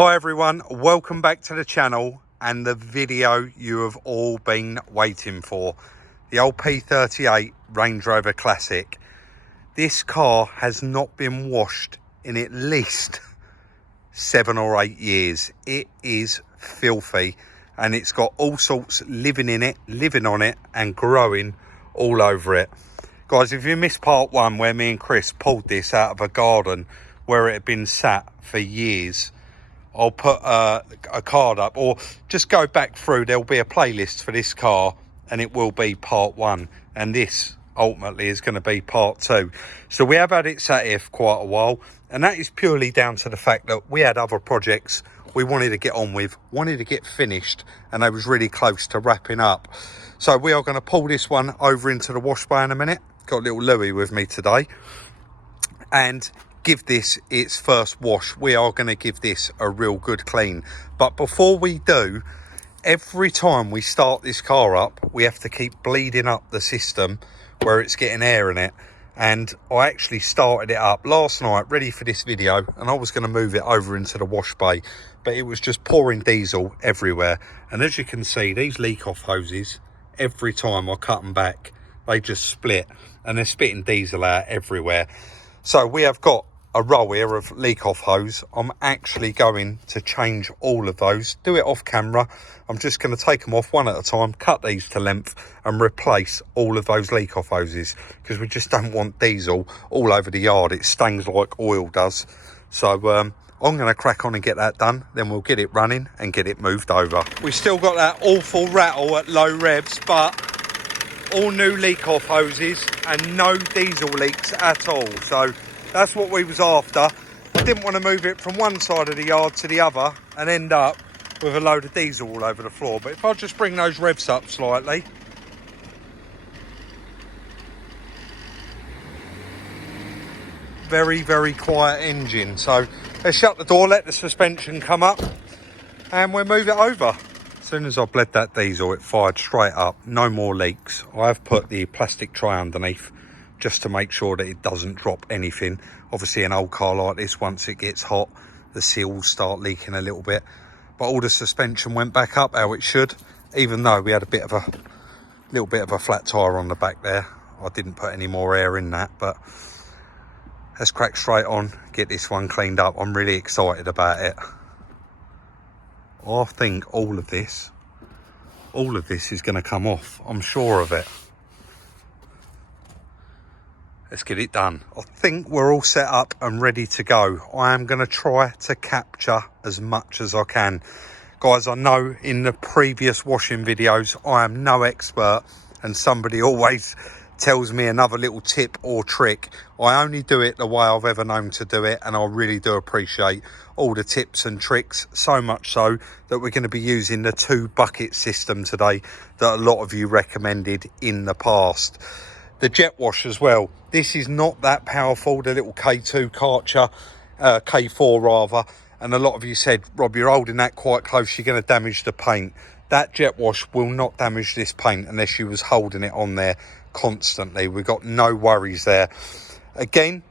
Hi everyone, welcome back to the channel and the video you have all been waiting for. The old P38 Range Rover Classic. This car has not been washed in at least 7 or 8 years. It is filthy and it's got all sorts living in it, living on it and growing all over it. Guys, if you missed part 1 where me and Chris pulled this out of a garden where it had been sat for years, I'll put a card up, or just go back through. There'll be a playlist for this car and it will be part 1, and this ultimately is going to be part 2. So we have had it sat here for quite a while, and that is purely down to the fact that we had other projects we wanted to get on with, wanted to get finished, and they was really close to wrapping up. So we are going to pull this one over into the wash bay in a minute. Got little Louis with me today, and give this its first wash. We are going to give this a real good clean, but before we do, every time we start this car up we have to keep bleeding up the system where it's getting air in it. And I actually started it up last night ready for this video, and I was going to move it over into the wash bay, but it was just pouring diesel everywhere. And as you can see, these leak off hoses, every time I cut them back they just split and they're spitting diesel out everywhere. So we have got a row here of leak off hose. I'm actually going to change all of those, do it off camera. I'm just going to take them off one at a time, cut these to length and replace all of those leak off hoses, because we just don't want diesel all over the yard. It stings like oil does. So I'm going to crack on and get that done, then we'll get it running and get it moved over. We still got that awful rattle at low revs, but all new leak off hoses and no diesel leaks at all. So that's what we was after. I didn't want to move it from one side of the yard to the other and end up with a load of diesel all over the floor. But if I just bring those revs up slightly. Very, very quiet engine. So let's shut the door, let the suspension come up, and we'll move it over. As soon as I bled that diesel, it fired straight up. No more leaks. I have put the plastic tray underneath just to make sure that it doesn't drop anything. Obviously an old car like this, once it gets hot, the seals start leaking a little bit. But all the suspension went back up how it should, even though we had a little bit of a flat tyre on the back there. I didn't put any more air in that, but let's crack straight on, get this one cleaned up. I'm really excited about it. I think all of this is going to come off. I'm sure of it. Let's get it done. I think we're all set up and ready to go. I am going to try to capture as much as I can. Guys, I know in the previous washing videos, I am no expert, and somebody always tells me another little tip or trick. I only do it the way I've ever known to do it, and I really do appreciate all the tips and tricks, so much so that we're going to be using the 2 bucket system today that a lot of you recommended in the past. The jet wash as well. This is not that powerful, the little K2 Karcher, K4 rather. And a lot of you said, Rob, you're holding that quite close, you're going to damage the paint. That jet wash will not damage this paint unless you was holding it on there constantly. We've got no worries there. Again,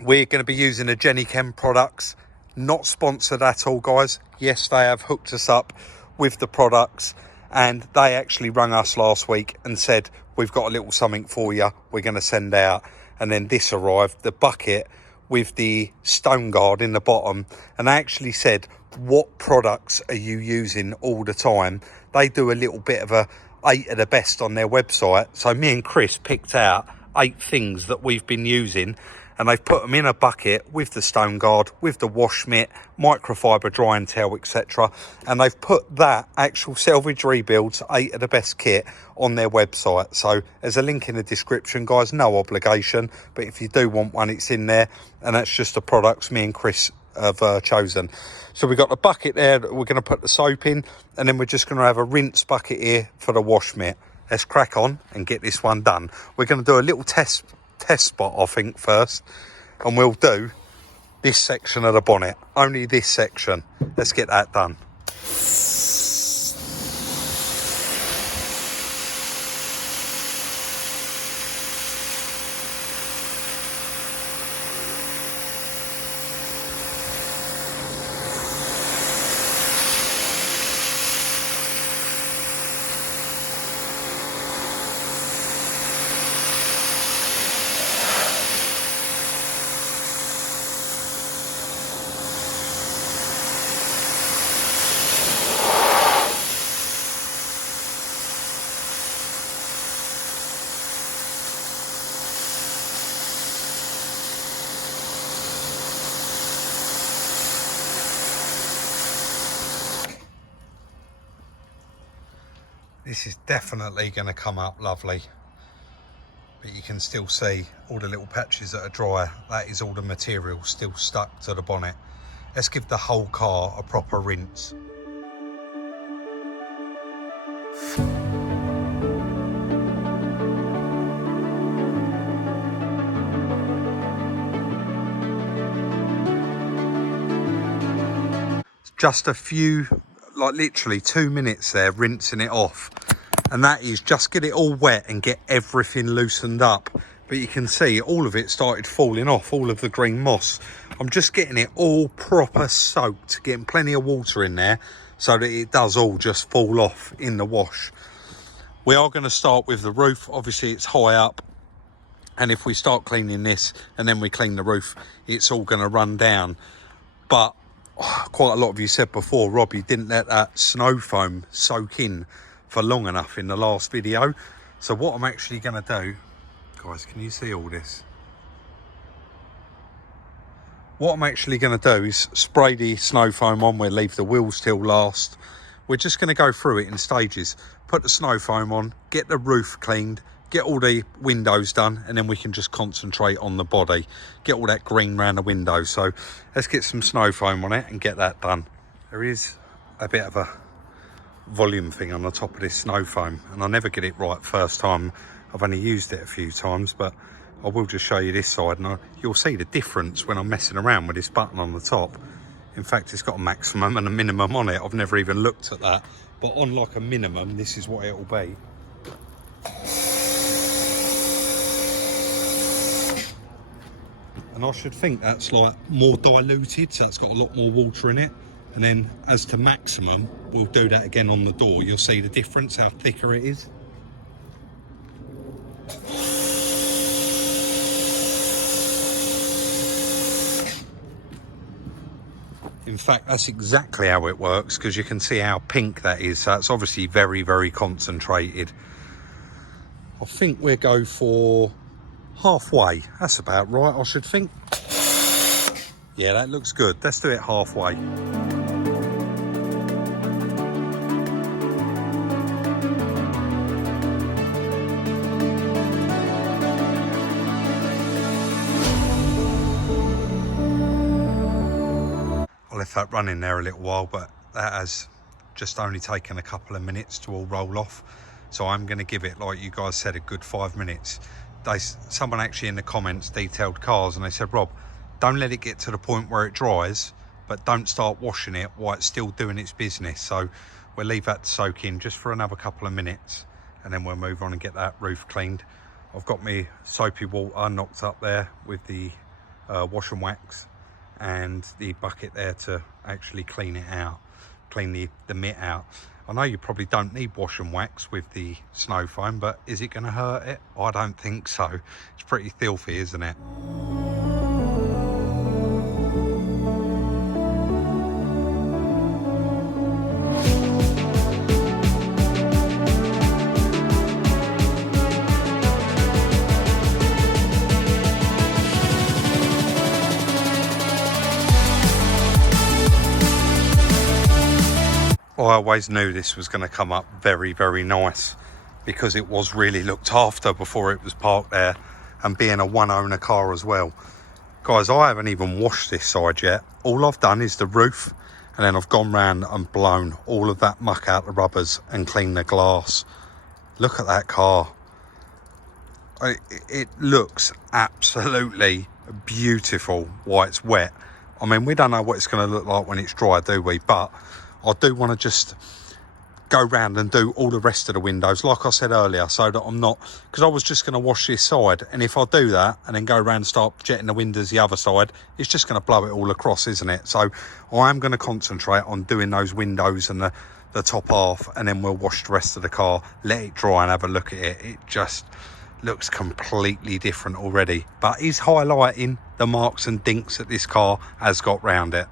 we're going to be using the Jennychem products. Not sponsored at all, guys. Yes, they have hooked us up with the products, and they actually rang us last week and said, we've got a little something for you, we're going to send out. And then this arrived, the bucket with the stone guard in the bottom, and they actually said, what products are you using all the time? They do a little bit of a 8 of the best on their website. So me and Chris picked out 8 things that we've been using, and they've put them in a bucket with the stone guard, with the wash mitt, microfiber drying towel, etc. And they've put that actual Salvage Rebuilds 8 of the best kit on their website. So there's a link in the description, guys, no obligation, but if you do want one, it's in there. And that's just the products me and Chris have chosen. So we've got the bucket there that we're going to put the soap in, and then we're just going to have a rinse bucket here for the wash mitt. Let's crack on and get this one done. We're going to do a little test spot, I think, first, and we'll do this section of the bonnet, only this section. Let's get that done. This is definitely going to come up lovely. But you can still see all the little patches that are dry. That is all the material still stuck to the bonnet. Let's give the whole car a proper rinse. Just a few, like literally 2 minutes there, rinsing it off. And that is just get it all wet and get everything loosened up. But you can see all of it started falling off, all of the green moss. I'm just getting it all proper soaked, getting plenty of water in there so that it does all just fall off in the wash. We are going to start with the roof. Obviously it's high up, and if we start cleaning this and then we clean the roof, it's all going to run down. But quite a lot of you said before, Rob, you didn't let that snow foam soak in for long enough in the last video. So what I'm actually going to do, guys, can you see all this? What I'm actually going to do is spray the snow foam on. We'll leave the wheels till last. We're just going to go through it in stages. Put the snow foam on, get the roof cleaned, get all the windows done, and then we can just concentrate on the body, get all that green around the windows. So let's get some snow foam on it and get that done. There is a bit of a volume thing on the top of this snow foam, and I never get it right first time. I've only used it a few times, but I will just show you this side, and you'll see the difference when I'm messing around with this button on the top. In fact, it's got a maximum and a minimum on it. I've never even looked at that, but on like a minimum, this is what it will be. And I should think that's like more diluted, so it's got a lot more water in it. And then as to maximum, we'll do that again on the door. You'll see the difference, how thicker it is. In fact, that's exactly how it works, because you can see how pink that is. So it's obviously very, very concentrated. I think we'll go for halfway. That's about right, I should think. Yeah, that looks good. Let's do it halfway. I left that running there a little while, but that has just only taken a couple of minutes to all roll off. So I'm going to give it, like you guys said, a good 5 minutes. Someone actually in the comments detailed cars, and they said, Rob, don't let it get to the point where it dries, but don't start washing it while it's still doing its business. So we'll leave that to soak in just for another couple of minutes, and then we'll move on and get that roof cleaned. I've got my soapy water knocked up there with the wash and wax and the bucket there to actually clean it out, clean the mitt out. I know you probably don't need wash and wax with the snow foam, but is it going to hurt it? I don't think so. It's pretty filthy, isn't it? I always knew this was going to come up very, very nice, because it was really looked after before it was parked there, and being a one owner car as well. Guys, I haven't even washed this side yet. All I've done is the roof, and then I've gone round and blown all of that muck out the rubbers and cleaned the glass. Look at that car. It looks absolutely beautiful while it's wet. I mean, we don't know what it's going to look like when it's dry, do we? But I do want to just go round and do all the rest of the windows, like I said earlier, so that I'm not, because I was just going to wash this side, and if I do that and then go around and start jetting the windows the other side, it's just going to blow it all across, isn't it? So I am going to concentrate on doing those windows and the top half, and then we'll wash the rest of the car, let it dry and have a look at it. It just looks completely different already, but is highlighting the marks and dinks that this car has got round it.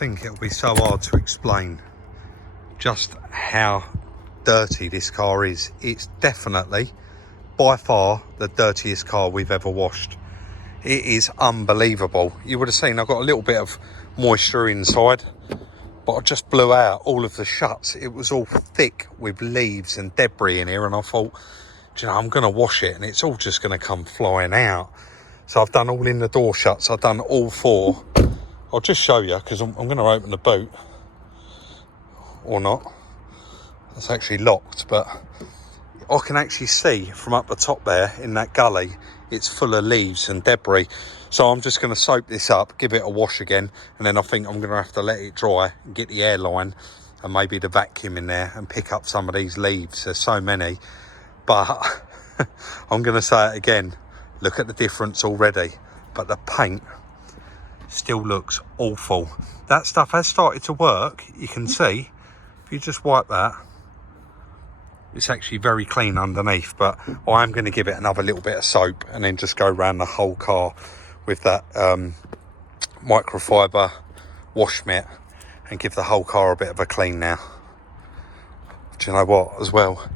think it'll be so hard to explain just how dirty this car is. It's definitely by far the dirtiest car we've ever washed. It is unbelievable. You would have seen I've got a little bit of moisture inside, but I just blew out all of the shuts. It was all thick with leaves and debris in here, and I thought, do you know, I'm going to wash it and it's all just going to come flying out. So I've done all in the door shuts. I've done all four. I'll just show you, because I'm going to open the boot. Or not. It's actually locked, but I can actually see from up the top there in that gully, it's full of leaves and debris. So I'm just going to soap this up, give it a wash again, and then I think I'm going to have to let it dry and get the airline and maybe the vacuum in there and pick up some of these leaves. There's so many. But I'm going to say it again, look at the difference already. But the paint still looks awful. That stuff has started to work. You can see, if you just wipe that, it's actually very clean underneath. But I am going to give it another little bit of soap and then just go around the whole car with that microfiber wash mitt and give the whole car a bit of a clean now. Do you know what, as well?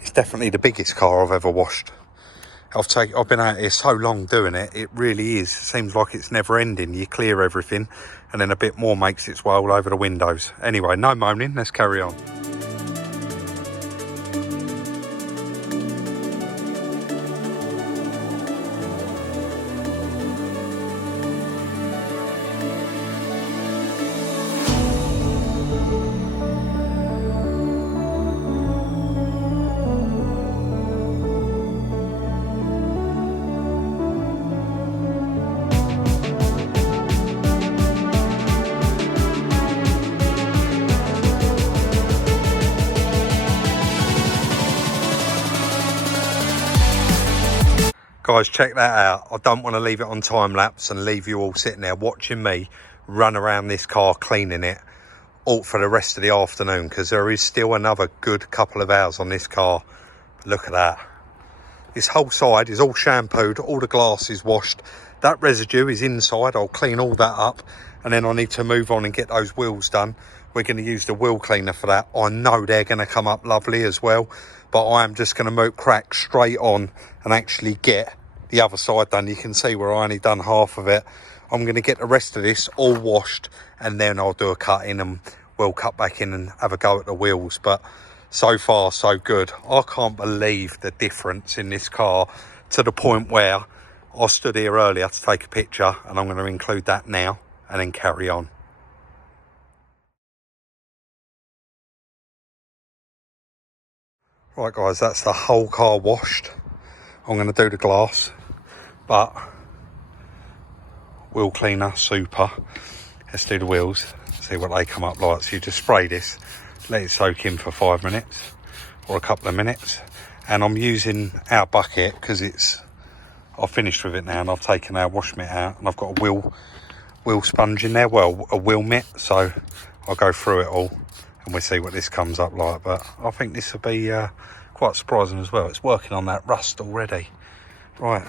It's definitely the biggest car I've ever washed. I've been out here so long doing it, it really is. It seems like it's never ending. You clear everything and then a bit more makes its way all over the windows. Anyway, no moaning, let's carry on. Guys, check that out. I don't want to leave it on time lapse and leave you all sitting there watching me run around this car cleaning it all for the rest of the afternoon, because there is still another good couple of hours on this car. Look at that. This whole side is all shampooed, all the glass is washed. That residue is inside. I'll clean all that up and then I need to move on and get those wheels done. We're going to use the wheel cleaner for that. I know they're going to come up lovely as well, but I am just going to crack straight on and actually get the other side done. You can see where I only done half of it. I'm going to get the rest of this all washed and then I'll do a cut in and we'll cut back in and have a go at the wheels. But so far so good. I can't believe the difference in this car, to the point where I stood here earlier to take a picture and I'm going to include that now and then carry on. Right guys, that's the whole car washed. I'm going to do the glass, but wheel cleaner, super. Let's do the wheels, see what they come up like. So you just spray this, let it soak in for 5 minutes or a couple of minutes. And I'm using our bucket because I've finished with it now and I've taken our wash mitt out and I've got a wheel sponge in there, well, a wheel mitt. So I'll go through it all and we'll see what this comes up like. But I think this will be quite surprising as well. It's working on that rust already. Right.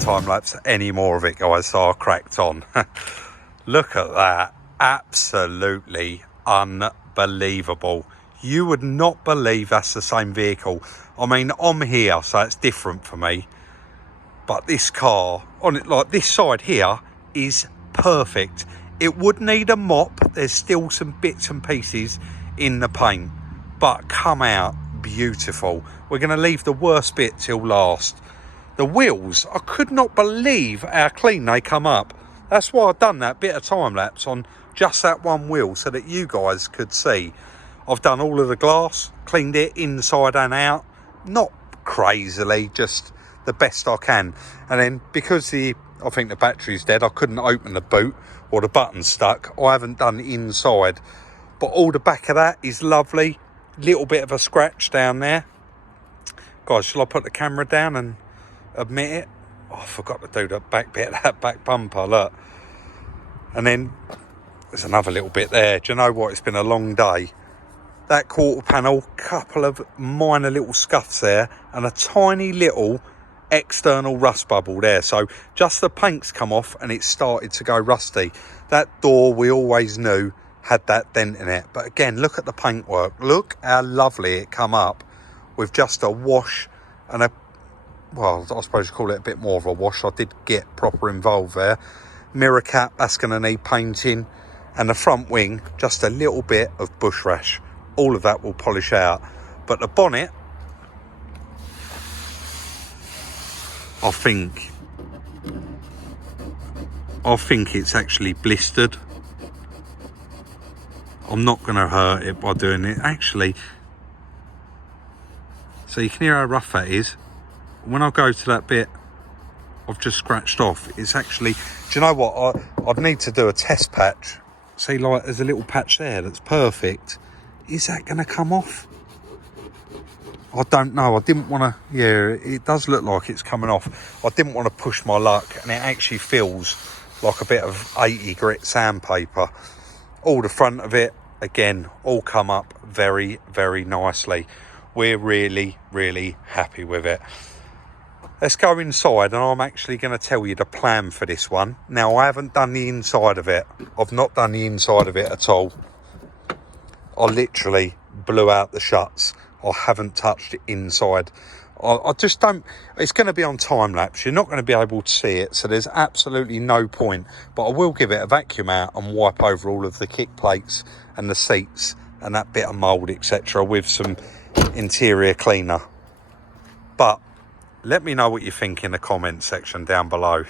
Time lapse any more of it, guys, so I cracked on. Look at that, absolutely unbelievable. You would not believe that's the same vehicle. I mean, I'm here, so it's different for me, but this car on it, like this side here, is perfect. It would need a mop. There's still some bits and pieces in the paint, but come out beautiful. We're going to leave the worst bit till last. The wheels, I could not believe how clean they come up. That's why I've done that bit of time lapse on just that one wheel, so that you guys could see. I've done all of the glass, cleaned it inside and out. Not crazily, just the best I can. And then because I think the battery's dead, I couldn't open the boot or the button's stuck. I haven't done inside, but but all the back of that is lovely. Little bit of a scratch down there. Guys, shall I put the camera down and admit it? Oh, I forgot to do the back bit of that back bumper, look. And then there's another little bit there. Do you know what? It's been a long day. That quarter panel, couple of minor little scuffs there, and a tiny little external rust bubble there. So just the paint's come off and it started to go rusty. That door we always knew had that dent in it. But again, look at the paintwork. Look how lovely it come up with just a wash and a, well, I suppose you call it a bit more of a wash. I did get proper involved there. Mirror cap, that's going to need painting. And the front wing, just a little bit of bush rash. All of that will polish out. But the bonnet, I think it's actually blistered. I'm not going to hurt it by doing it. Actually, so you can hear how rough that is. When I go to that bit I've just scratched off, it's actually, do you know what, I'd need to do a test patch. See, like, there's a little patch there that's perfect. Is that going to come off? I don't know. I didn't want to, yeah, it does look like it's coming off. I didn't want to push my luck, and it actually feels like a bit of 80 grit sandpaper. All the front of it, again, all come up very, very nicely. We're really, really happy with it. Let's go inside, and I'm actually going to tell you the plan for this one. Now, I haven't done the inside of it. I've not done the inside of it at all. I literally blew out the shuts. I haven't touched it inside. I just don't, it's going to be on time lapse. You're not going to be able to see it, so there's absolutely no point. But I will give it a vacuum out and wipe over all of the kick plates and the seats and that bit of mould, etc., with some interior cleaner. But let me know what you think in the comments section down below.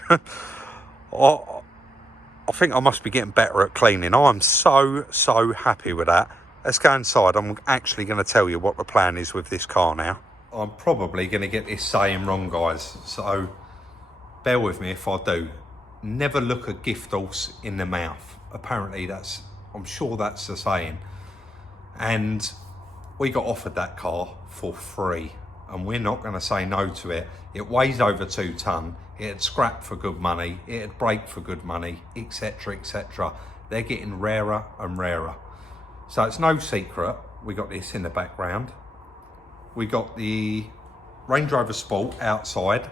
I think I must be getting better at cleaning. I'm so happy with that. Let's go inside. I'm actually going to tell you what the plan is with this car now. I'm probably going to get this saying wrong, guys, so bear with me if I do. Never look a gift horse in the mouth. Apparently that's, I'm sure that's the saying. And we got offered that car for free, and we're not going to say no to it. It weighs over 2 ton. It had scrap for good money. It had brake for good money, etc., etc. They're getting rarer and rarer. So it's no secret, we got this in the background. We got the Range Rover Sport outside.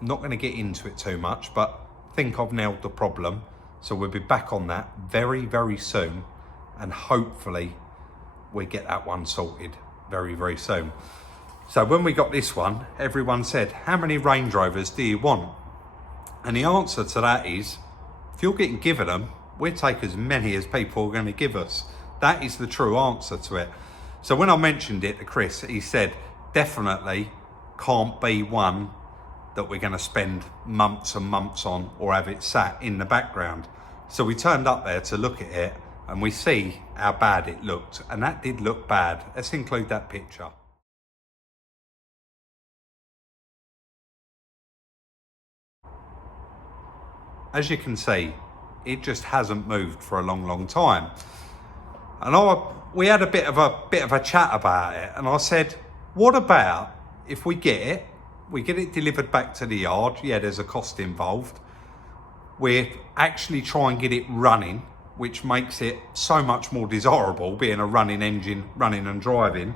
I'm not going to get into it too much, but I think I've nailed the problem. So we'll be back on that very, very soon. And hopefully we get that one sorted very, very soon. So when we got this one, everyone said, how many Range Rovers do you want? And the answer to that is, if you're getting given them, we'll take as many as people are going to give us. That is the true answer to it. So when I mentioned it to Chris, he said, definitely can't be one that we're going to spend months and months on or have it sat in the background. So we turned up there to look at it and we see how bad it looked. And that did look bad. Let's include that picture. As you can see, it just hasn't moved for a long time. And we had a bit of a chat about it, and I said, what about if we get it delivered back to the yard? Yeah, there's a cost involved. We actually try and get it running, which makes it so much more desirable, being a running engine, running and driving.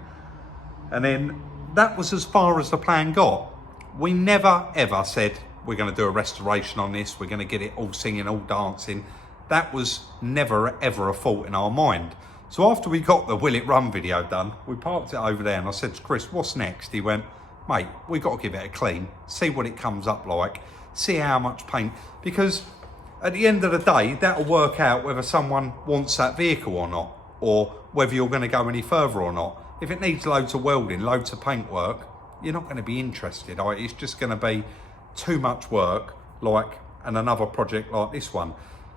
And then that was as far as the plan got. We never ever said we're going to do a restoration on this, we're going to get it all singing, all dancing. That was never ever a thought in our mind. So after we got the Will It Run video done, we parked it over there and I said to Chris, what's next? He went, mate, we got to give it a clean, see what it comes up like, see how much paint, because at the end of the day, that'll work out whether someone wants that vehicle or not, or whether you're going to go any further or not. If it needs loads of welding, loads of paint work, you're not going to be interested. It's just going to be too much work, like, and another project like this one.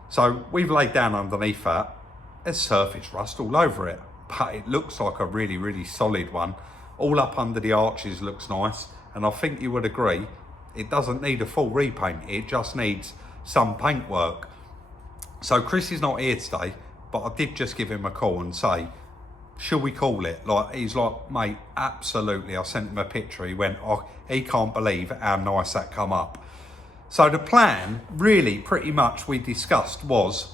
So we've laid down underneath that. There's surface rust all over it, but it looks like a really, really solid one. All up under the arches looks nice, and I think you would agree, it doesn't need a full repaint, it just needs some paint work. So Chris is not here today, but I did just give him a call and say, shall we call it? Like, he's like, mate, absolutely. I sent him a picture. He went, oh, he can't believe how nice that come up. So the plan, really, pretty much we discussed was,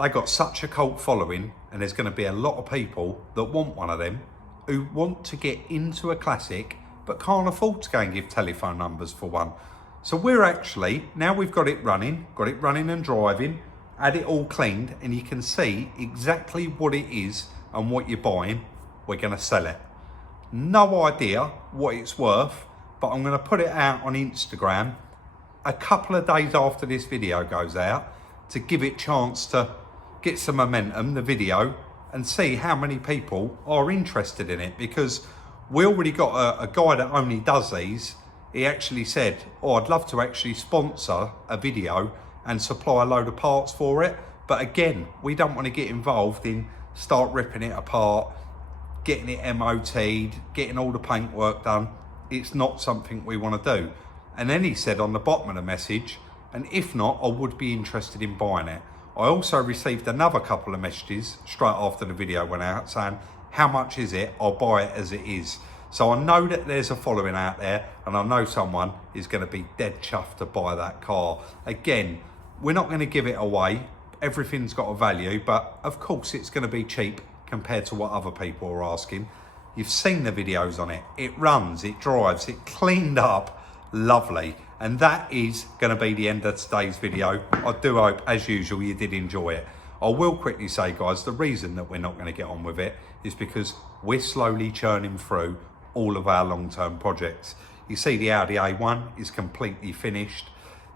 they got such a cult following, and there's going to be a lot of people that want one of them, who want to get into a classic, but can't afford to go and give telephone numbers for one. So we're actually, now we've got it running and driving, had it all cleaned, and you can see exactly what it is and what you're buying, we're going to sell it. No idea what it's worth, but I'm going to put it out on Instagram a couple of days after this video goes out to give it a chance to get some momentum, the video, and see how many people are interested in it, because we already got a guy that only does these. He actually said, oh, I'd love to actually sponsor a video and supply a load of parts for it. But again, we don't want to get involved in start ripping it apart, getting it MOT'd, getting all the paintwork done. It's not something we want to do. And then he said on the bottom of the message, and if not, I would be interested in buying it. I also received another couple of messages straight after the video went out saying, how much is it? I'll buy it as it is. So I know that there's a following out there, and I know someone is going to be dead chuffed to buy that car. Again, we're not going to give it away. Everything's got a value, but of course it's going to be cheap compared to what other people are asking. You've seen the videos on it. It runs, it drives, it cleaned up, lovely. And that is going to be the end of today's video. I do hope, as usual, you did enjoy it. I will quickly say, guys, the reason that we're not going to get on with it is because we're slowly churning through all of our long-term projects. You see the Audi A1 is completely finished.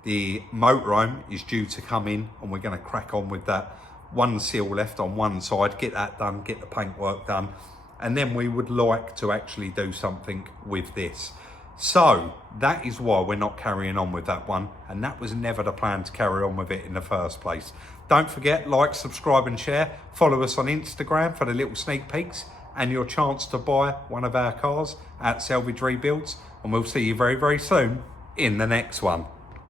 The motorhome is due to come in, and we're going to crack on with that. One seal left on one side, get that done, get the paintwork done. And then we would like to actually do something with this. So that is why we're not carrying on with that one. And that was never the plan to carry on with it in the first place. Don't forget, like, subscribe and share. Follow us on Instagram for the little sneak peeks and your chance to buy one of our cars at Salvage Rebuilds. And we'll see you very, very soon in the next one.